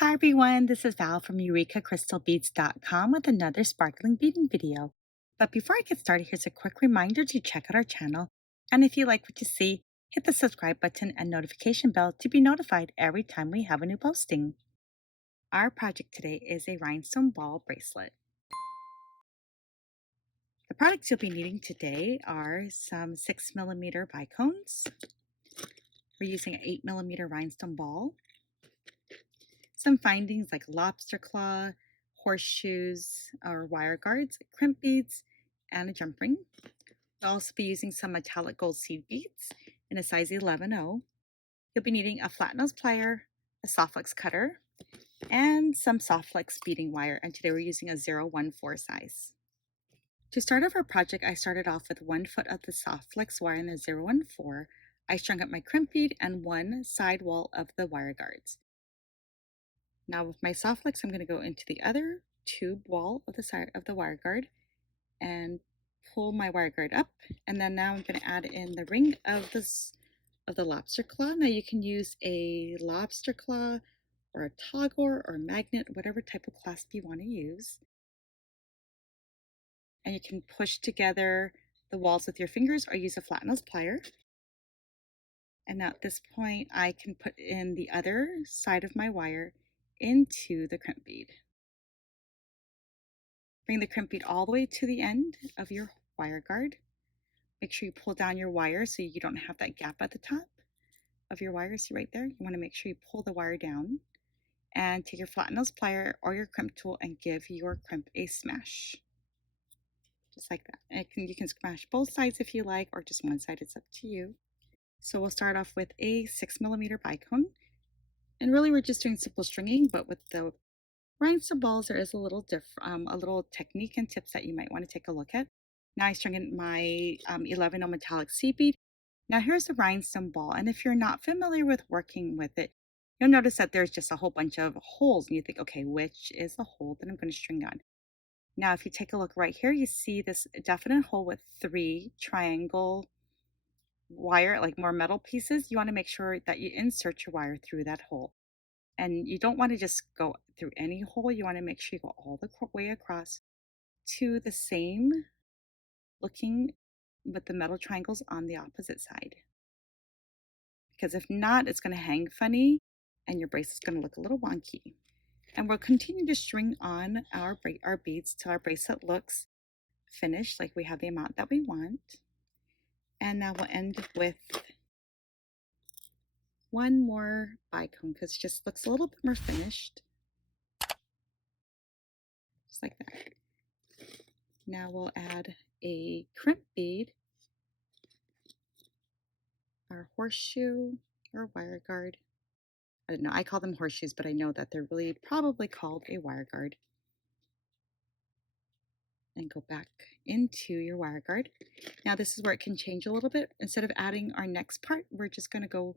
Hi everyone, this is Val from EurekaCrystalBeads.com with another sparkling beading video. But before I get started, here's a quick reminder to check out our channel. And if you like what you see, hit the subscribe button and notification bell to be notified every time we have a new posting. Our project today is a rhinestone ball bracelet. The products you'll be needing today are some 6mm bicones. We're using an 8mm rhinestone ball. Some findings like lobster claw, horseshoes or wire guards, crimp beads, and a jump ring. We'll also be using some metallic gold seed beads in a size 11-0. You'll be needing a flat nose plier, a soft flex cutter, and some soft flex beading wire. And today we're using a 014 size. To start off our project, I started off with 1 foot of the soft flex wire in the 014. I strung up my crimp bead and one side wall of the wire guards. Now with my soft flex, I'm going to go into the other tube wall of the side of the wire guard and pull my wire guard up. And then now I'm going to add in the ring of the lobster claw. Now you can use a lobster claw or a toggle or a magnet, whatever type of clasp you want to use. And you can push together the walls with your fingers or use a flat nose plier. And now at this point, I can put in the other side of my wire into the crimp bead. Bring the crimp bead all the way to the end of your wire guard. Make sure you pull down your wire so you don't have that gap at the top of your wire. See right there? You want to make sure you pull the wire down and take your flat nose plier or your crimp tool and give your crimp a smash. Just like that. And you can smash both sides if you like, or just one side, it's up to you. So we'll start off with a 6mm bicone. And really we're just doing simple stringing, but with the rhinestone balls, there is a little technique and tips that you might want to take a look at. Now I strung in my 11 metallic seed bead. Now here's the rhinestone ball, and if you're not familiar with working with it, you'll notice that there's just a whole bunch of holes, and you think, okay, which is the hole that I'm going to string on? Now if you take a look right here, you see this definite hole with 3 triangle wire, like more metal pieces. You want to make sure that you insert your wire through that hole. And you don't want to just go through any hole. You want to make sure you go all the way across to the same looking with the metal triangles on the opposite side. Because if not, it's going to hang funny and your bracelet's going to look a little wonky. And we'll continue to string on our beads till our bracelet looks finished, like we have the amount that we want. And now we'll end with one more bicone because it just looks a little bit more finished. Just like that. Now we'll add a crimp bead, our horseshoe or wire guard. I don't know, I call them horseshoes, but I know that they're really probably called a wire guard. And go back into your wire guard. Now this is where it can change a little bit. Instead of adding our next part, we're just going to go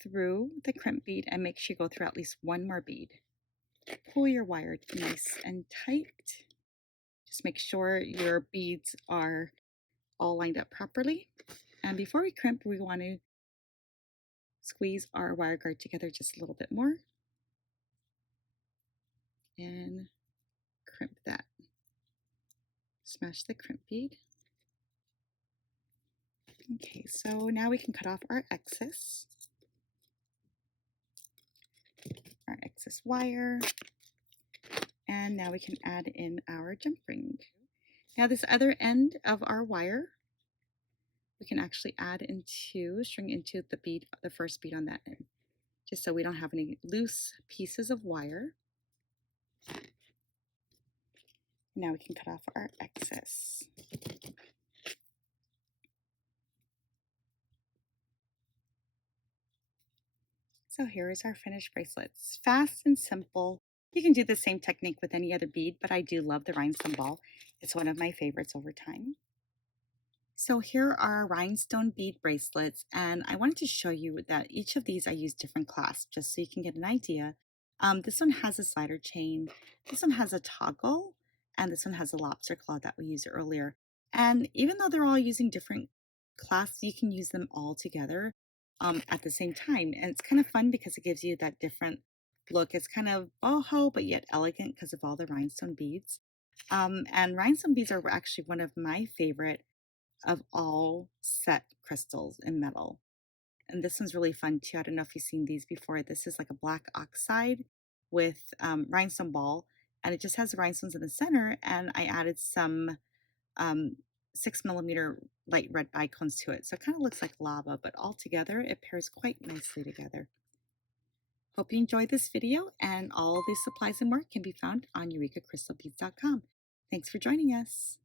through the crimp bead and make sure you go through at least one more bead. Pull your wire nice and tight. Just make sure your beads are all lined up properly. And before we crimp, we want to squeeze our wire guard together just a little bit more and crimp that. Smash the crimp bead. Okay, so now we can cut off our excess wire, and now we can add in our jump ring. Now this other end of our wire, we can actually string into the bead, the first bead on that end, just so we don't have any loose pieces of wire. Now we can cut off our excess. So here is our finished bracelet. It's fast and simple. You can do the same technique with any other bead, but I do love the rhinestone ball. It's one of my favorites over time. So here are rhinestone bead bracelets, and I wanted to show you that each of these I use different clasps just so you can get an idea. This one has a slider chain, this one has a toggle, and this one has a lobster claw that we used earlier. And even though they're all using different clasps, you can use them all together at the same time. And it's kind of fun because it gives you that different look. It's kind of boho, but yet elegant because of all the rhinestone beads. And rhinestone beads are actually one of my favorite of all set crystals in metal. And this one's really fun too. I don't know if you've seen these before. This is like a black oxide with rhinestone ball, and it just has the rhinestones in the center. And I added some um, 6mm light red bicones to it. So it kind of looks like lava, but all together it pairs quite nicely together. Hope you enjoyed this video, and all of these supplies and more can be found on EurekaCrystalBeads.com. Thanks for joining us.